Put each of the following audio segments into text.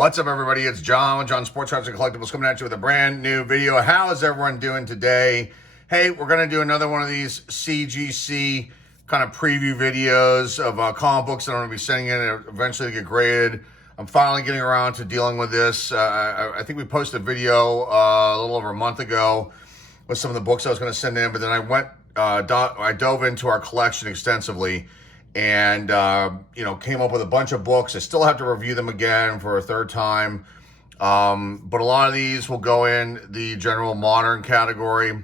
What's up, everybody? It's John Sports Cards and Collectibles, coming at you with a brand new video. How is everyone doing today? Hey, we're going to do another one of these CGC kind of preview videos of comic books that I'm going to be sending in and eventually get graded. I'm finally getting around to dealing with this. I think we posted a video a little over a month ago with some of the books I was going to send in, but then I dove into our collection extensively and came up with a bunch of books. I still have to review them again for a third time, but a lot of these will go in the general modern category,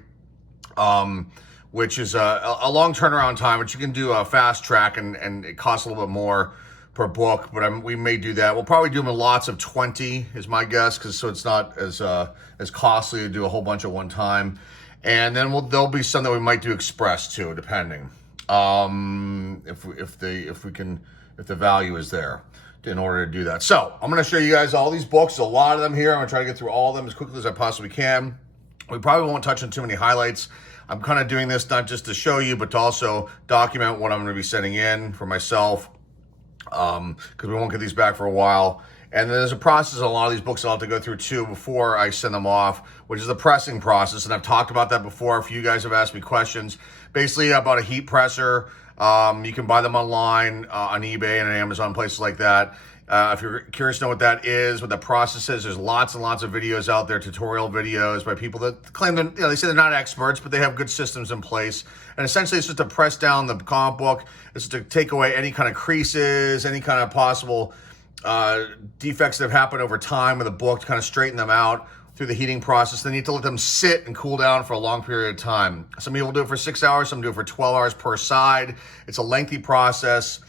which is a long turnaround time, but you can do a fast track, and it costs a little bit more per book, but we may do that. We'll probably do them in lots of 20 is my guess, so it's not as costly to do a whole bunch at one time. And then there'll be some that we might do express too, depending. If the value is there in order to do that. So I'm going to show you guys all these books, a lot of them here. I'm going to try to get through all of them as quickly as I possibly can. We probably won't touch on too many highlights. I'm kind of doing this not just to show you, but to also document what I'm going to be sending in for myself, because we won't get these back for a while. And there's a process on a lot of these books I'll have to go through too before I send them off, which is the pressing process. And I've talked about that before. If you guys have asked me questions, basically about a heat presser. You can buy them online on eBay and Amazon, places like that. If you're curious to know what that is, what the process is, there's lots and lots of videos out there, tutorial videos by people that claim that, they say they're not experts, but they have good systems in place. And essentially it's just to press down the comic book. It's to take away any kind of creases, any kind of possible defects that have happened over time with the book, to kind of straighten them out through the heating process. They need to let them sit and cool down for a long period of time. Some people do it for 6 hours, some do it for 12 hours per side. It's a lengthy process.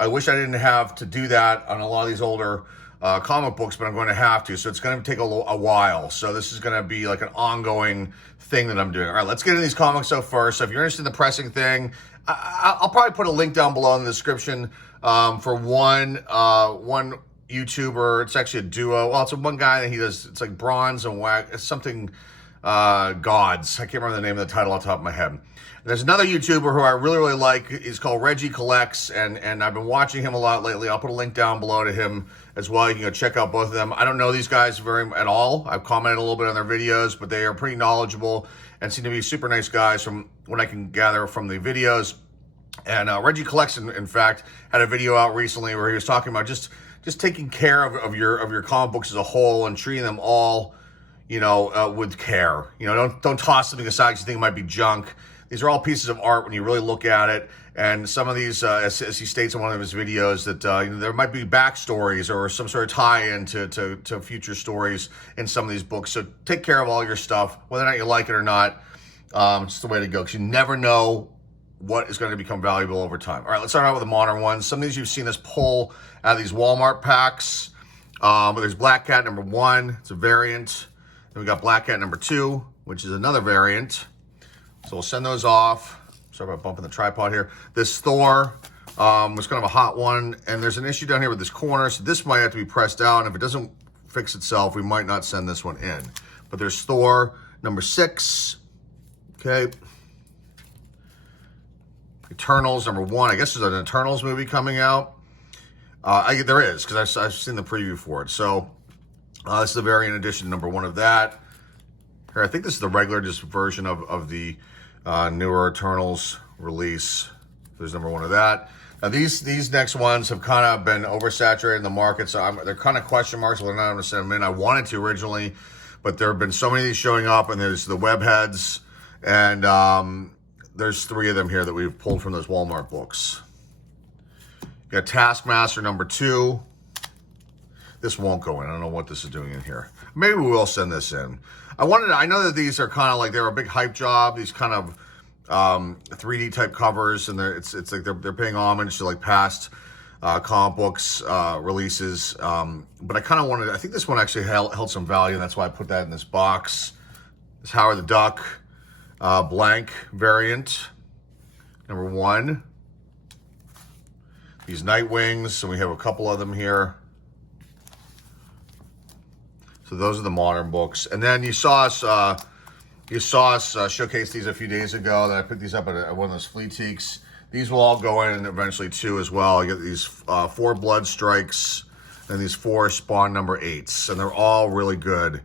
I wish I didn't have to do that on a lot of these older comic books, but I'm going to have to. So it's going to take a while. So this is going to be like an ongoing thing that I'm doing. All right, let's get into these comics first. So if you're interested in the pressing thing, I'll probably put a link down below in the description for one YouTuber. It's actually a duo. Well, it's one guy that he does. It's like bronze and wax. It's something gods. I can't remember the name of the title off the top of my head. And there's another YouTuber who I really like. He's called Reggie Collects, and I've been watching him a lot lately. I'll put a link down below to him as well. You can go check out both of them. I don't know these guys at all. I've commented a little bit on their videos, but they are pretty knowledgeable and seem to be super nice guys from what I can gather from the videos. And Reggie Collects, in fact, had a video out recently where he was talking about just taking care of your comic books as a whole and treating them all, with care. Don't toss something aside because you think it might be junk. These are all pieces of art when you really look at it. And some of these, as he states in one of his videos, that there might be backstories or some sort of tie-in to future stories in some of these books. So take care of all your stuff, whether or not you like it or not. It's just the way to go, because you never know what is going to become valuable over time. All right, let's start out with the modern ones. Some of these you've seen us pull out of these Walmart packs. But there's Black Cat number 1. It's a variant. Then we got Black Cat number 2, which is another variant. So we'll send those off. Sorry about bumping the tripod here. This Thor was kind of a hot one. And there's an issue down here with this corner. So this might have to be pressed out. And if it doesn't fix itself, we might not send this one in. But there's Thor number 6. Okay. Eternals number 1. I guess there's an Eternals movie coming out. There is, because I've seen the preview for it. So this is the variant edition number 1 of that. Here, I think this is the regular just version of the newer Eternals release. There's number 1 of that. Now these next ones have kind of been oversaturated in the market, so they're kind of question marks. They're not going to send them in. I wanted to originally, but there have been so many of these showing up, and there's the web heads, and there's 3 of them here that we've pulled from those Walmart books. You got Taskmaster number 2. This won't go in. I don't know what this is doing in here. Maybe we will send this in. I know that these are kind of like, they're a big hype job. These kind of 3D type covers, and it's like they're paying homage to like past comic books releases. But I kind of wanted. I think this one actually held some value, and that's why I put that in this box. This Howard the Duck blank variant number 1. These Nightwings, so we have a couple of them here. So those are the modern books. And then you saw us showcase these a few days ago. That I picked these up at one of those flea teaks. These will all go in eventually too as well. You get these 4 Blood Strikes and these 4 Spawn number 8s, and they're all really good.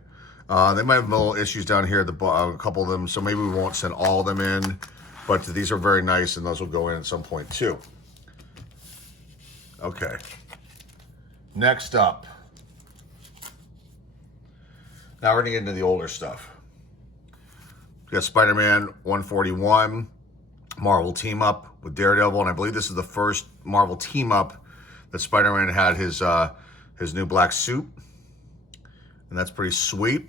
They might have little issues down here, a couple of them, so maybe we won't send all of them in, but these are very nice, and those will go in at some point too. Okay. Next up. Now we're going to get into the older stuff. We got Spider-Man 141, Marvel team-up with Daredevil, and I believe this is the first Marvel team-up that Spider-Man had his new black suit, and that's pretty sweet.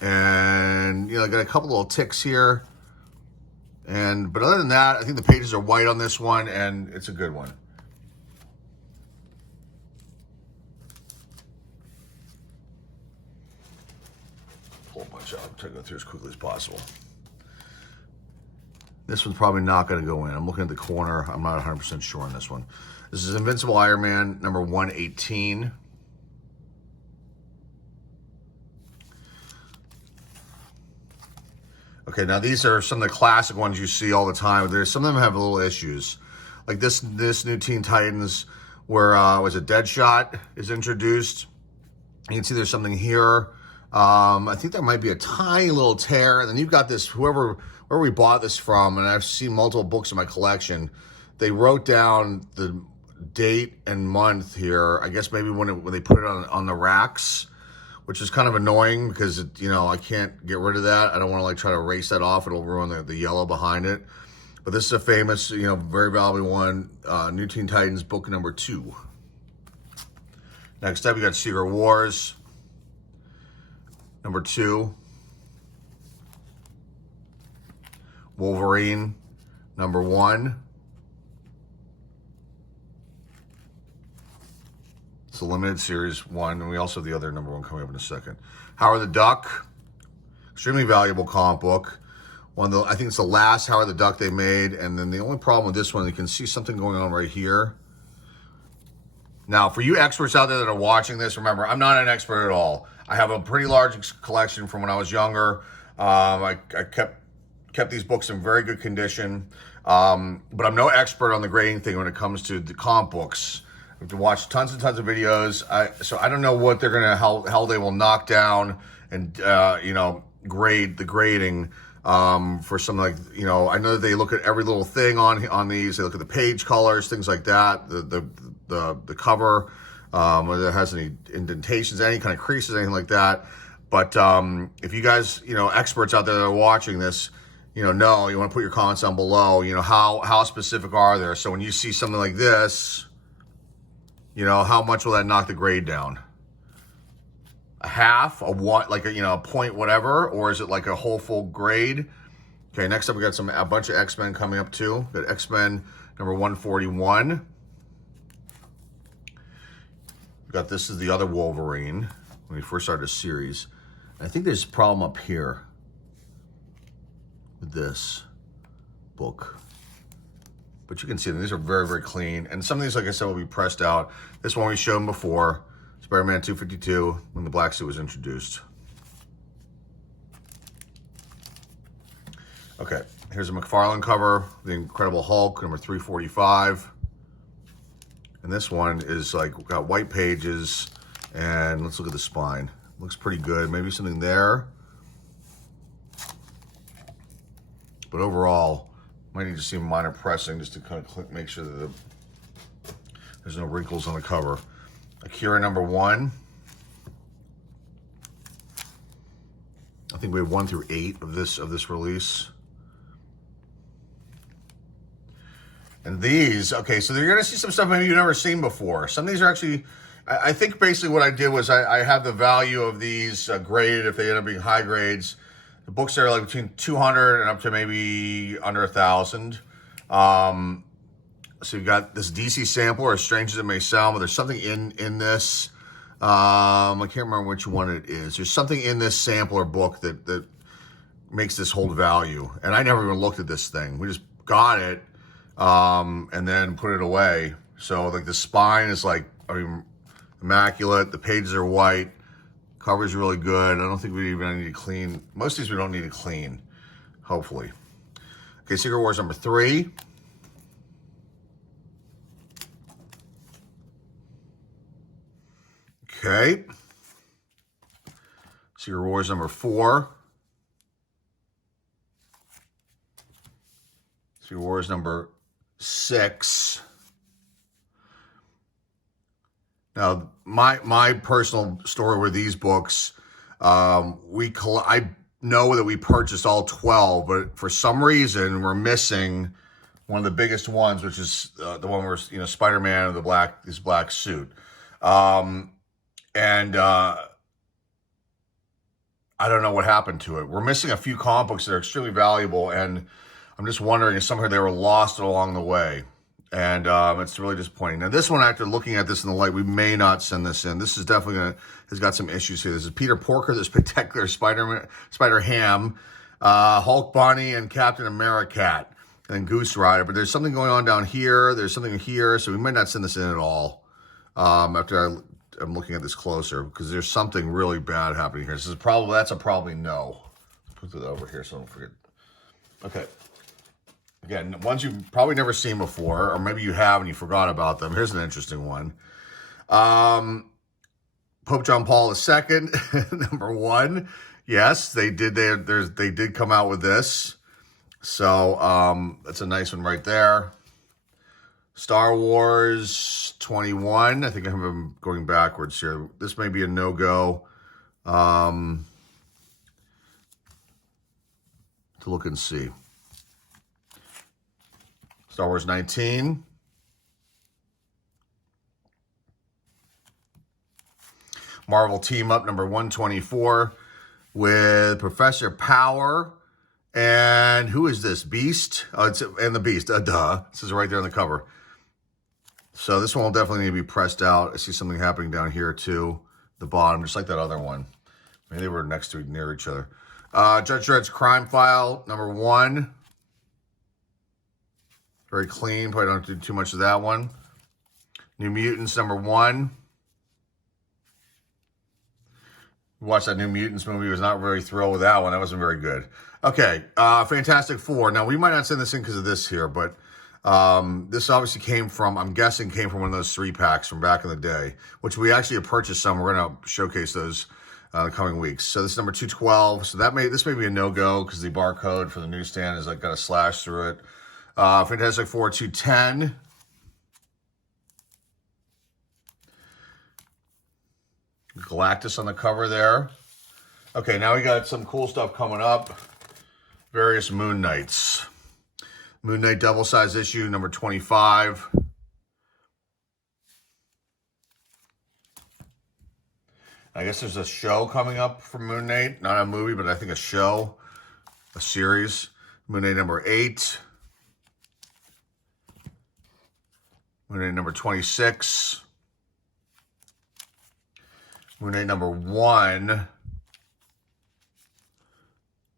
And I got a couple little ticks here, but other than that, I think the pages are white on this one, and it's a good one. Pull a bunch out. I'm trying to go through as quickly as possible. This one's probably not going to go in. I'm looking at the corner. I'm not 100% sure on this one. This is Invincible Iron Man number 118. Okay, now these are some of the classic ones you see all the time. Some of them have little issues. Like this new Teen Titans where was it Deadshot is introduced. You can see there's something here. I think there might be a tiny little tear, and then you've got this, where we bought this from, and I've seen multiple books in my collection. They wrote down the date and month here, I guess maybe when they put it on the racks, which is kind of annoying because, I can't get rid of that. I don't want to try to erase that off. It'll ruin the yellow behind it. But this is a famous, very valuable one, New Teen Titans book number 2. Next up, we got Secret Wars. Number 2, Wolverine, number 1. It's a limited series 1, and we also have the other number 1 coming up in a second. Howard the Duck, extremely valuable comic book. I think it's the last Howard the Duck they made, and then the only problem with this one, you can see something going on right here. Now, for you experts out there that are watching this, remember, I'm not an expert at all. I have a pretty large collection from when I was younger. I kept these books in very good condition, but I'm no expert on the grading thing when it comes to the comic books. I have to watch tons and tons of videos, so I don't know what they're gonna how they will knock down and grade the grading for some I know that they look at every little thing on these. They look at the page colors, things like that, the cover. Whether it has any indentations, any kind of creases, anything like that. But if you guys, experts out there that are watching this, you want to put your comments down below. How specific are there? So when you see something like this, how much will that knock the grade down? A half, a point, whatever, or is it like a whole full grade? Okay, next up we got a bunch of X-Men coming up too. We got X-Men number 141. This is the other Wolverine when we first started a series. And I think there's a problem up here with this book. But you can see them. These are very, very clean. And some of these, like I said, will be pressed out. This one we showed before, Spider-Man 252, when the black suit was introduced. Okay, here's a McFarlane cover, The Incredible Hulk, number 345. And this one is got white pages, and let's look at the spine. Looks pretty good. Maybe something there. But overall, might need to see minor pressing just to kind of make sure that there's no wrinkles on the cover. Akira number 1. I think we have 1 through 8 of this release. And these, okay, so you're gonna see some stuff maybe you've never seen before. Some of these are actually, I think basically what I did was I have the value of these graded if they end up being high grades. The books are between 200 and up to maybe under 1,000. So you've got this DC sampler, as strange as it may sound, but there's something in this. I can't remember which one it is. There's something in this sampler book that makes this hold value. And I never even looked at this thing. We just got it. And then put it away. So the spine is immaculate. The pages are white. Cover's really good. I don't think we even need to clean. Most of these we don't need to clean, hopefully. Okay, Secret Wars number 3. Okay. Secret Wars number 4. Secret Wars number 6. Now, my personal story with these books, I know that we purchased all 12, but for some reason we're missing one of the biggest ones, which is the one where Spider-Man in his black suit, and I don't know what happened to it. We're missing a few comic books that are extremely valuable, and I'm just wondering if somehow they were lost along the way. And it's really disappointing. Now, this one, after looking at this in the light, we may not send this in. This is definitely has got some issues here. This is Peter Porker, the Spectacular Spider-Ham, Hulk Bunny, and Captain Americat, and Goose Rider. But there's something going on down here. There's something here, so we might not send this in at all. After I'm looking at this closer, because there's something really bad happening here. That's a probably no. Put it over here so I don't forget. Okay. Again, ones you've probably never seen before, or maybe you have and you forgot about them. Here's an interesting one. Pope John Paul II, number 1. Yes, they did. They did come out with this. So that's a nice one right there. Star Wars 21. I think I'm going backwards here. This may be a no-go. To look and see. Star Wars 19. Marvel Team Up number 124 with Professor Power. And who is this? Beast? And the Beast. Duh. This is right there on the cover. So this one will definitely need to be pressed out. I see something happening down here too. The bottom, just like that other one. Maybe they were near each other. Judge Dredd's Crime File number 1. Very clean. Probably don't do too much of that one. New Mutants number 1. Watched that New Mutants movie. Was not very thrilled with that one. That wasn't very good. Okay. Fantastic Four. Now, we might not send this in because of this here, but this obviously came from one of those 3-packs from back in the day, which we actually have purchased some. We're going to showcase those the coming weeks. So this is number 212. So this may be a no-go because the barcode for the newsstand is got a slash through it. Fantastic Four 210. Galactus on the cover there. Okay, now we got some cool stuff coming up. Various Moon Knights. Moon Knight double size issue number 25. I guess there's a show coming up for Moon Knight. Not a movie, but I think a show. A series. Moon Knight number 8. Moon Knight number 26. Moon Knight number 1.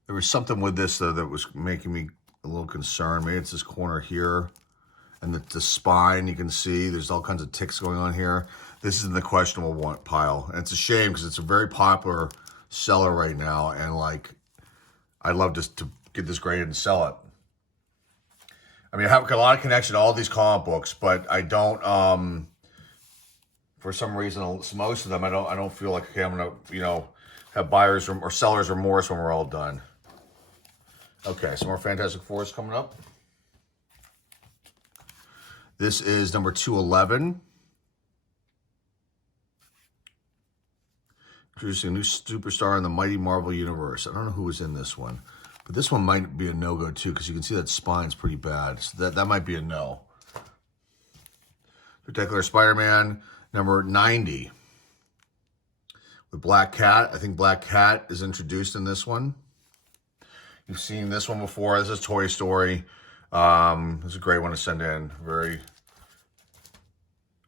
There was something with this, though, that was making me a little concerned. Maybe it's this corner here. And the spine, you can see. There's all kinds of ticks going on here. This is in the questionable one pile. And it's a shame because it's a very popular seller right now. And, I'd love just to get this graded and sell it. I mean, I have a lot of connection to all these comic books, but I don't, for some reason, most of them, I don't feel like, okay, I'm going to, have buyers or sellers remorse when we're all done. Okay, some more Fantastic Fours coming up. This is number 211. Introducing a new superstar in the mighty Marvel Universe. I don't know who was in this one. But this one might be a no-go, too, because you can see that spine's pretty bad. So that might be a no. Spectacular Spider-Man, number 90. With Black Cat. I think Black Cat is introduced in this one. You've seen this one before. This is Toy Story. This is a great one to send in. Very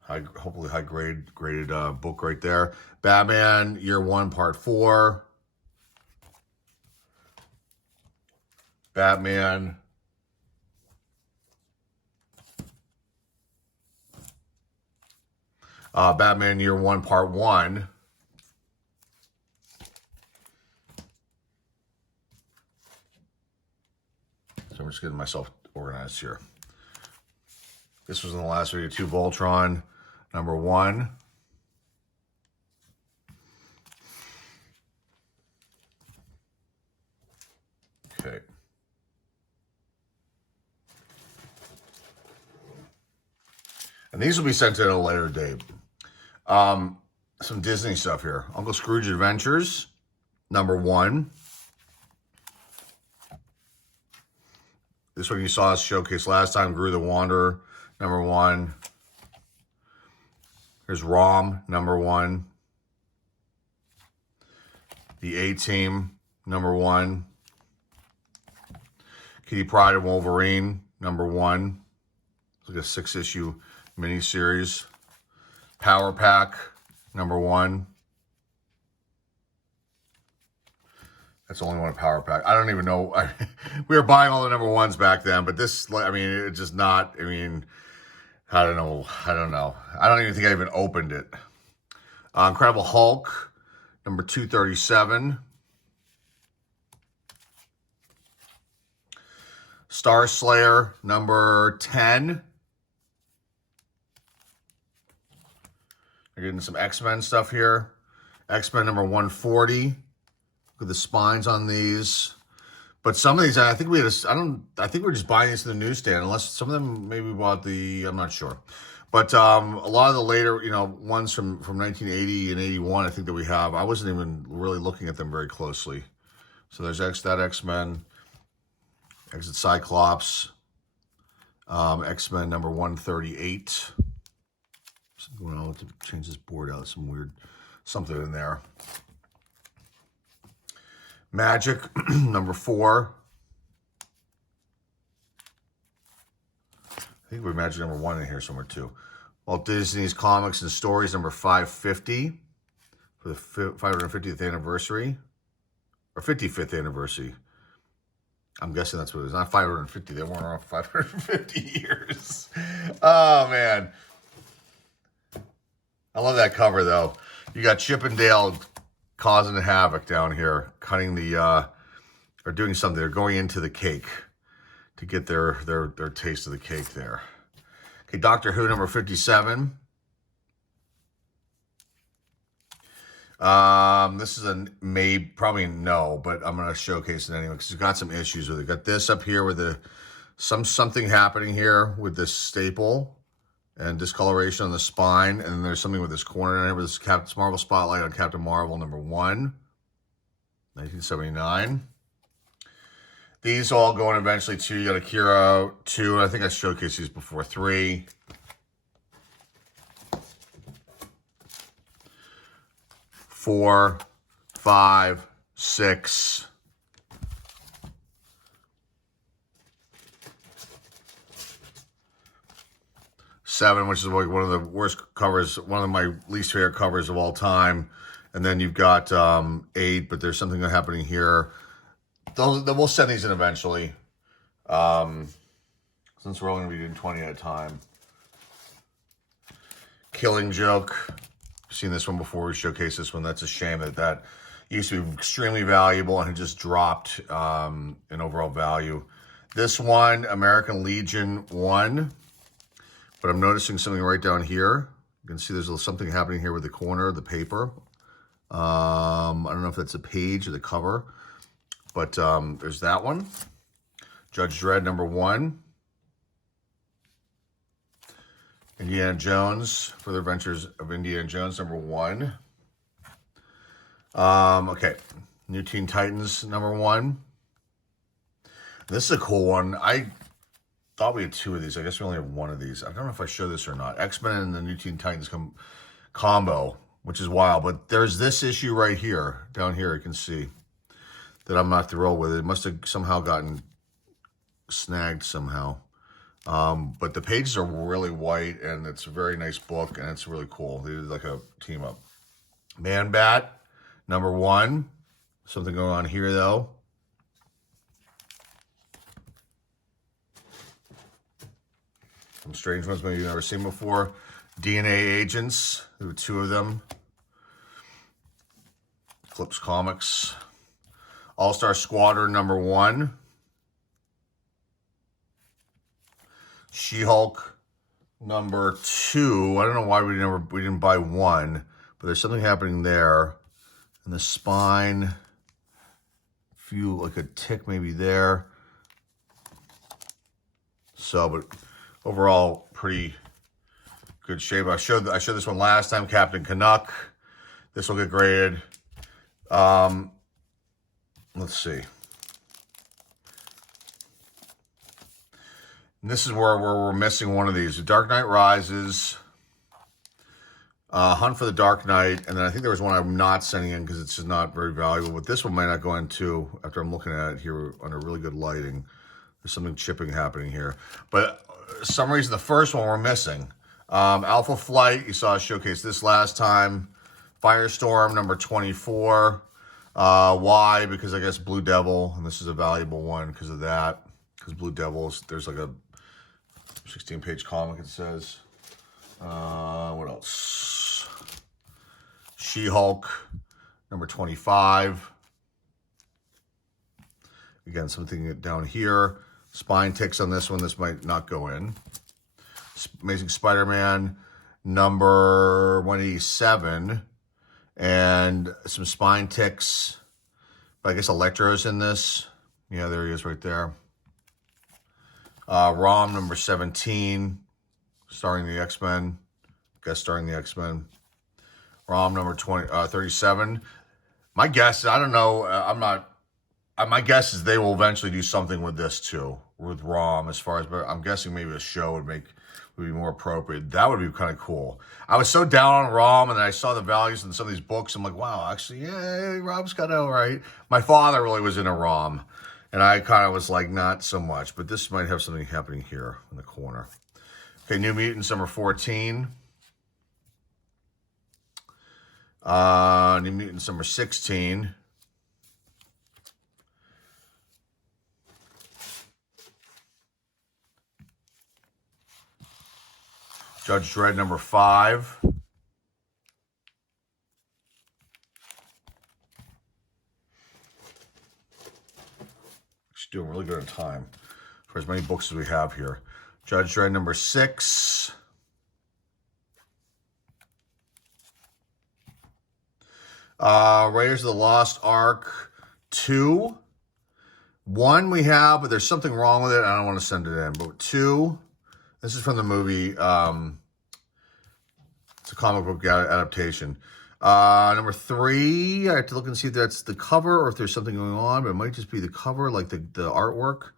high, hopefully graded book right there. Batman, Year 1, Part 4. Batman. Batman Year 1, Part 1. So I'm just getting myself organized here. This was in the last video, 2 Voltron, number 1. And these will be sent in at a later date. Some Disney stuff here. Uncle Scrooge Adventures, #1. This one you saw us showcase last time, Gru the Wanderer, #1. Here's Rom, #1. The A-Team, #1. Kitty Pryde and Wolverine, #1. It's like a 6-issue miniseries. Power Pack, #1. That's the only one Power Pack. I don't even know. We were buying all the #1s back then, but this, I mean, it's just not, I mean, I don't know. I don't even think I even opened it. Incredible Hulk, #237. Star Slayer, #10. You're getting some X-Men stuff here. X-Men #140. Look at the spines on these. But some of these, I think I think we're just buying these in the newsstand, unless some of them maybe bought I'm not sure. But a lot of the later, ones from 1980 and 81, I think that we have, I wasn't even really looking at them very closely. So there's that X-Men, Exit Cyclops, X-Men #138. Something going on to change this board out. Some weird something in there. Magic, #4. I think we have Magic #1 in here somewhere too. Walt Disney's Comics and Stories, #550 for the 550th anniversary, or 55th anniversary. I'm guessing that's what it is. Not 550. They weren't around 550 years. Oh, man. I love that cover, though. You got Chip and Dale causing havoc down here, cutting or doing something. They're going into the cake to get their taste of the cake there. Okay, Doctor Who, #57. This is probably no, but I'm going to showcase it anyway because it's got some issues with it. Got this up here with something happening here with this staple and discoloration on the spine, and then there's something with this corner in here with this Captain Marvel spotlight on Captain Marvel #1, 1979. These all going eventually to, you got Akira 2, I think I showcased these before, 3. 4, 5, 6. 7, which is like one of the worst covers, one of my least favorite covers of all time. And then you've got 8, but there's something happening here. We'll send these in eventually. Since we're only going to be doing 20 at a time. Killing Joke. Seen this one before. We showcased this one. That's a shame that used to be extremely valuable and it just dropped in overall value. This one, American Legion 1. But I'm noticing something right down here. You can see there's something happening here with the corner of the paper. I don't know if that's a page or the cover. But there's that one. Judge Dredd #1. Indiana Jones, Further Adventures of Indiana Jones #1. Okay, New Teen Titans #1. This is a cool one. I thought we had 2 of these. I guess we only have 1 of these. I don't know if I show this or not. X-Men and the New Teen Titans combo, which is wild. But there's this issue right here, down here, you can see, that I'm not thrilled with. It must have somehow gotten snagged somehow. But the pages are really white, and it's a very nice book, and it's really cool. They did like a team up. Man Bat, #1. Something going on here, though. Some strange ones maybe you've never seen before. DNA Agents, there were 2 of them. Eclipse Comics. All-Star Squadron #1. She-Hulk #2. I don't know why we didn't buy 1, but there's something happening there. And the spine, like a tick maybe there. So, but overall, pretty good shape. I showed this one last time, Captain Canuck. This will get graded. Let's see. And this is where we're missing one of these. The Dark Knight Rises, Hunt for the Dark Knight, and then I think there was one I'm not sending in because it's just not very valuable. But this one might not go into after I'm looking at it here under really good lighting. There's something chipping happening here. But for some reason, the first one we're missing. Alpha Flight, you saw us showcase this last time. Firestorm, number 24. Why? Because I guess Blue Devil, and this is a valuable one because of that. Because Blue Devils, there's like a 16-page comic, it says. What else? She-Hulk, number 25. Again, something down here. Spine ticks on this one. This might not go in. Amazing Spider-Man, number 187. And some spine ticks. But I guess Electro's in this. Yeah, there he is right there. ROM, number 17. Starring the X-Men. Guest starring the X-Men. ROM, number 37. My guess, I don't know. My guess is they will eventually do something with this too. With ROM, as far as, but I'm guessing maybe a show would be more appropriate. That would be kind of cool. I was so down on ROM, and then I saw the values in some of these books. I'm like, wow, actually, yeah, ROM's kind of all right. My father really was into ROM, and I kind of was like, not so much. But this might have something happening here in the corner. Okay, New Mutants, number 14. New Mutants, number 16. Judge Dredd, number 5. She's doing really good on time for as many books as we have here. Judge Dredd, number 6. Raiders of the Lost Ark 2. 1 we have, but there's something wrong with it. I don't want to send it in. But 2, this is from the movie. It's a comic book adaptation. Number 3, I have to look and see if that's the cover or if there's something going on, but it might just be the cover, like the artwork.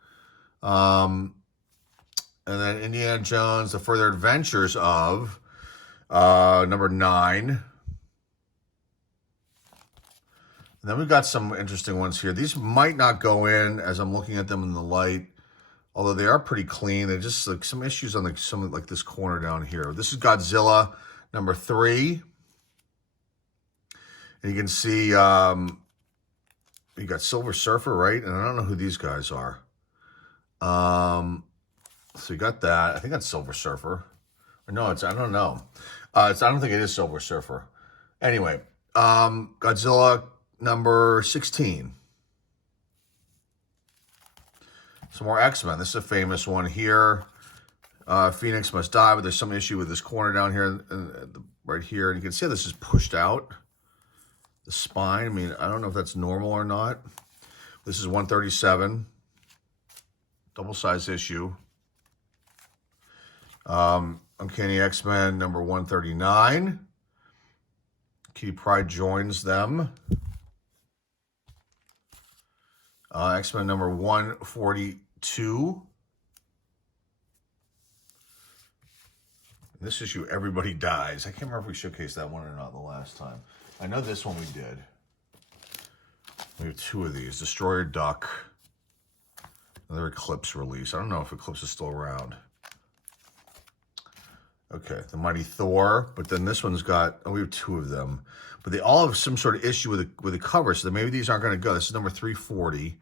And then Indiana Jones, The Further Adventures of, number 9. And then we've got some interesting ones here. These might not go in as I'm looking at them in the light, although they are pretty clean. They're just like some issues on some like this corner down here. This is Godzilla, number 3. And you can see you got Silver Surfer, right? And I don't know who these guys are. So you got that. I think that's Silver Surfer. Or no, I don't know. I don't think it is Silver Surfer. Anyway, Godzilla, number 16. Some more X-Men. This is a famous one here. Phoenix must die, but there's some issue with this corner down here, right here. And you can see how this is pushed out. The spine, I mean, I don't know if that's normal or not. This is 137. Double-sized issue. Uncanny X-Men, number 139. Kitty Pryde joins them. X-Men, number 142. This issue, Everybody Dies. I can't remember if we showcased that one or not the last time. I know this one we did. We have 2 of these. Destroyer Duck. Another Eclipse release. I don't know if Eclipse is still around. Okay, the Mighty Thor. But then this one's got, we have 2 of them. But they all have some sort of issue with the cover. So maybe these aren't going to go. This is number 340.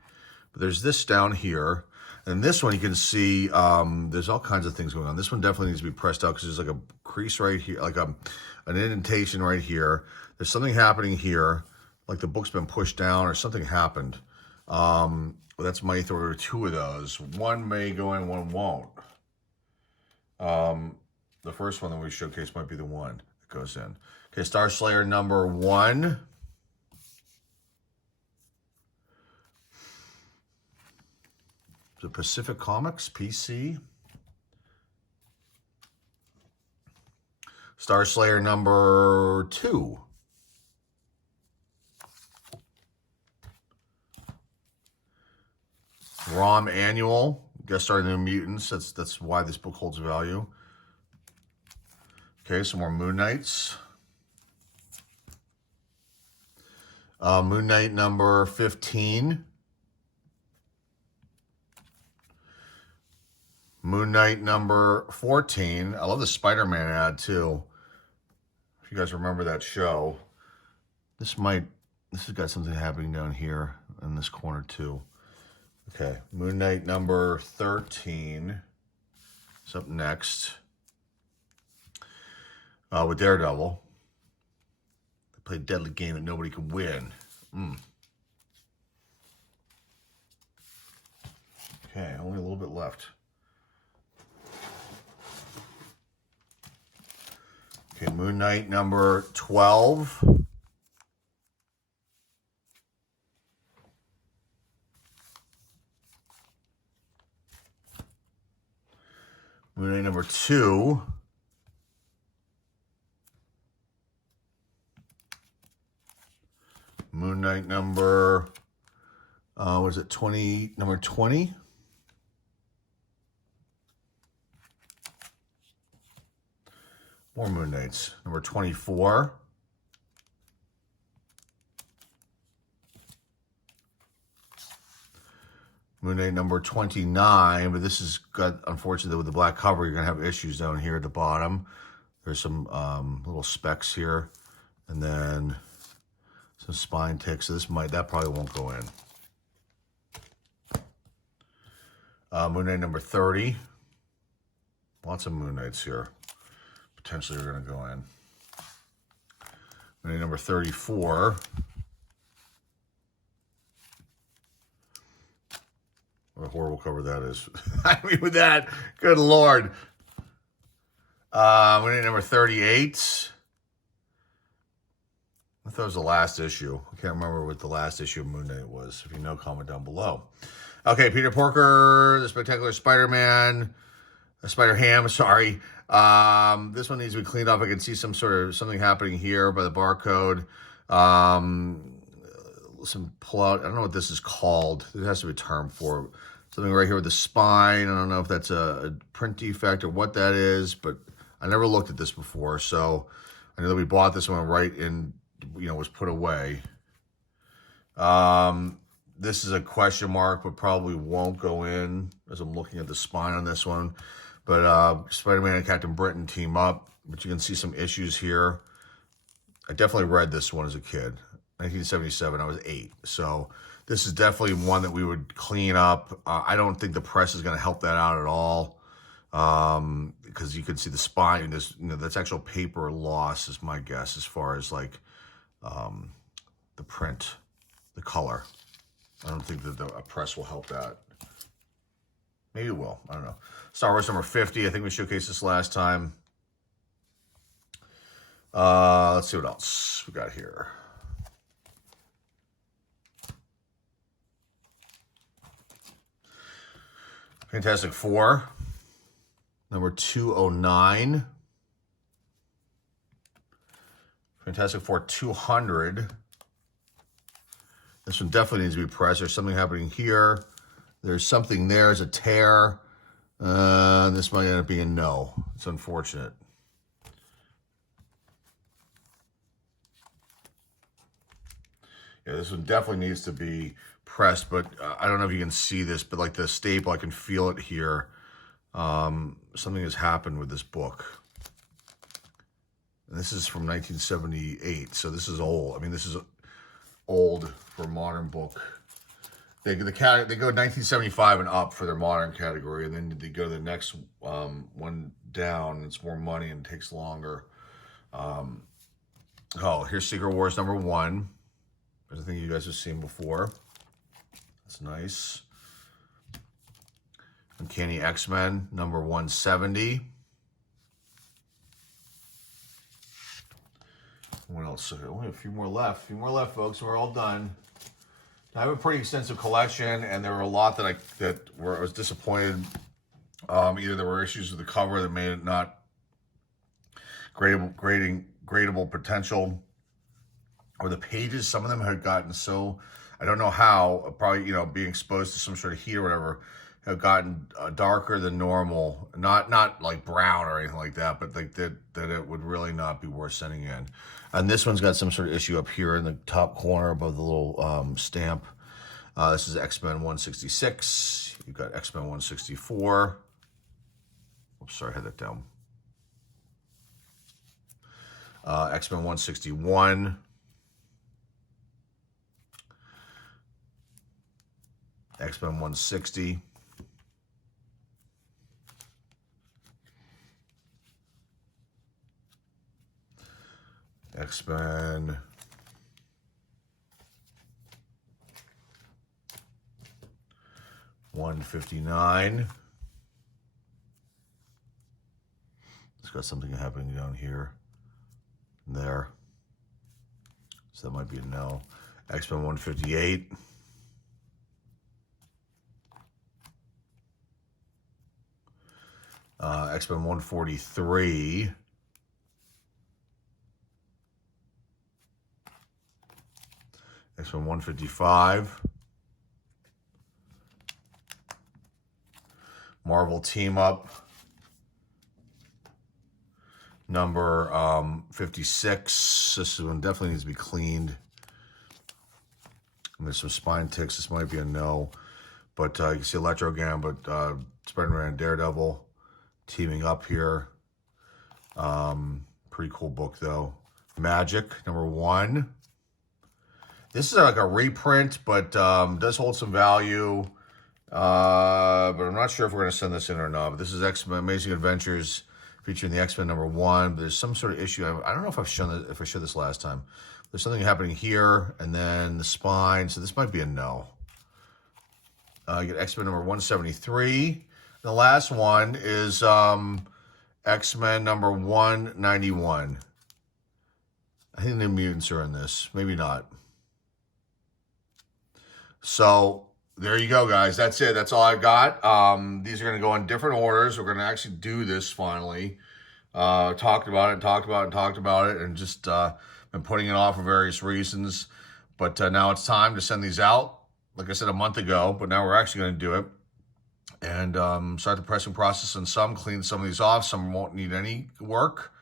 But there's this down here. And this one you can see there's all kinds of things going on. This one definitely needs to be pressed out because there's like a crease right here, like an indentation right here. There's something happening here, like the book's been pushed down or something happened. Well, that's Mighty Thor. 2 of those. One may go in, one won't. The first one that we showcased might be the one that goes in. Okay, Star Slayer number 1. The Pacific Comics, PC. Star Slayer number 2. ROM Annual, guest starring New Mutants. That's why this book holds value. Okay, some more Moon Knights. Moon Knight number 15. Moon Knight number 14. I love the Spider-Man ad too. If you guys remember that show. This has got something happening down here in this corner too. Okay, Moon Knight number 13 is up next. With Daredevil. They play a deadly game that nobody can win. Okay, only a little bit left. Okay, Moon Knight number 12. Moon Knight number 2. Moon Knight number, what is it, 20, number 20? More Moon Knights. Number 24. Moon Knight number 29, but this has got, unfortunately, with the black cover, you're going to have issues down here at the bottom. There's some little specks here, and then some spine ticks. So that probably won't go in. Moon Knight number 30. Lots of Moon Knights here. Potentially are going to go in. Moon Knight number 34. What a horrible cover that is. I mean, with that, good Lord. Moon Knight number 38. I thought it was the last issue. I can't remember what the last issue of Moon Knight was. If you know, comment down below. Okay, Peter Porker, The Spectacular Spider-Man, Spider-Ham, sorry. This one needs to be cleaned up. I can see something happening here by the barcode. Some pull-out. I don't know what this is called. There has to be a term for it. Something right here with the spine. I don't know if that's a print defect or what that is, but I never looked at this before, so I know that we bought this one right in, was put away. This is a question mark, but probably won't go in as I'm looking at the spine on this one. But Spider-Man and Captain Britain team up, but you can see some issues here. I definitely read this one as a kid. 1977, I was 8. So this is definitely one that we would clean up. I don't think the press is going to help that out at all. Because you can see the spine, that's actual paper loss is my guess as far as like the print, the color. I don't think that the press will help that. Maybe it will. I don't know. Star Wars number 50. I think we showcased this last time. Let's see what else we got here. Fantastic Four, number 209. Fantastic Four 200. This one definitely needs to be pressed. There's something happening here. There's something there. There's a tear. This might end up being a no. It's unfortunate. Yeah, this one definitely needs to be pressed, but I don't know if you can see this, but like the staple, I can feel it here. Something has happened with this book. And this is from 1978, so this is old. I mean, this is old for a modern book. They go 1975 and up for their modern category, and then they go to the next one down. It's more money and takes longer. Here's Secret Wars number 1. I think you guys have seen before. That's nice. Uncanny X-Men number 170. What else? Only a few more left. A few more left, folks. We're all done. I have a pretty extensive collection, and there were a lot that I was disappointed. Either there were issues with the cover that made it not gradable potential. Or the pages, some of them had gotten so, I don't know how, probably, you know, being exposed to some sort of heat or whatever, have gotten darker than normal. Not like brown or anything like that, but like that it would really not be worth sending in. And this one's got some sort of issue up here in the top corner above the little stamp. This is X-Men 166. You've got X-Men 164. Oops, sorry, I had that down. X-Men 161. X-Men 160. X-Men 159. It's got something happening down here and there. So that might be a no. X-Men 158. X-Men 143. X-Men 155. Marvel Team Up. Number 56. This one definitely needs to be cleaned. And there's some spine ticks. This might be a no. But you can see Electro Gambit, Spider-Man and Daredevil teaming up here. Pretty cool book, though. Magic, number 1. This is like a reprint, but does hold some value. But I'm not sure if we're going to send this in or not. But this is X-Men Amazing Adventures featuring the X-Men number 1. There's some sort of issue. I don't know if I showed this last time. There's something happening here, and then the spine. So this might be a no. You get X-Men number 173. The last one is X-Men number 191. I think the mutants are in this. Maybe not. So there you go, guys. That's it. That's all I got. These are going to go in different orders. We're going to actually do this finally. Talked about it, and just been putting it off for various reasons. But now it's time to send these out. Like I said a month ago, but now we're actually going to do it. And start the pressing process on some, clean some of these off. Some won't need any work.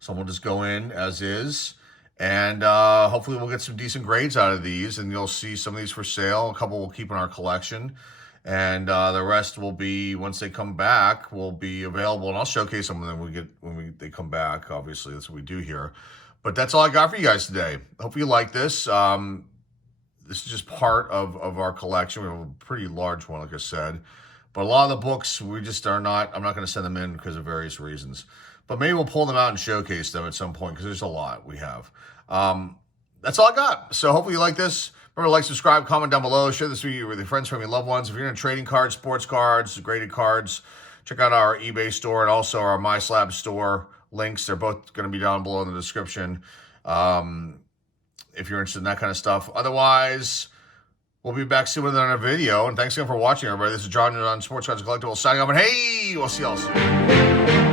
Some will just go in as is. And hopefully we'll get some decent grades out of these. And you'll see some of these for sale. A couple we'll keep in our collection. And the rest will be, once they come back, will be available. And I'll showcase some of them when they come back. Obviously, that's what we do here. But that's all I got for you guys today. Hope you like this. This is just part of our collection. We have a pretty large one, like I said. But a lot of the books, we just are not, I'm not going to send them in because of various reasons. But maybe we'll pull them out and showcase them at some point because there's a lot we have. That's all I got. So hopefully you like this. Remember to like, subscribe, comment down below. Share this video with your friends, family, loved ones. If you're into trading cards, sports cards, graded cards, check out our eBay store and also our MySlab store links. They're both going to be down below in the description if you're interested in that kind of stuff. Otherwise, we'll be back soon with another video. And thanks again for watching, everybody. This is John Sports Cards Collectibles signing off. And hey, we'll see y'all soon.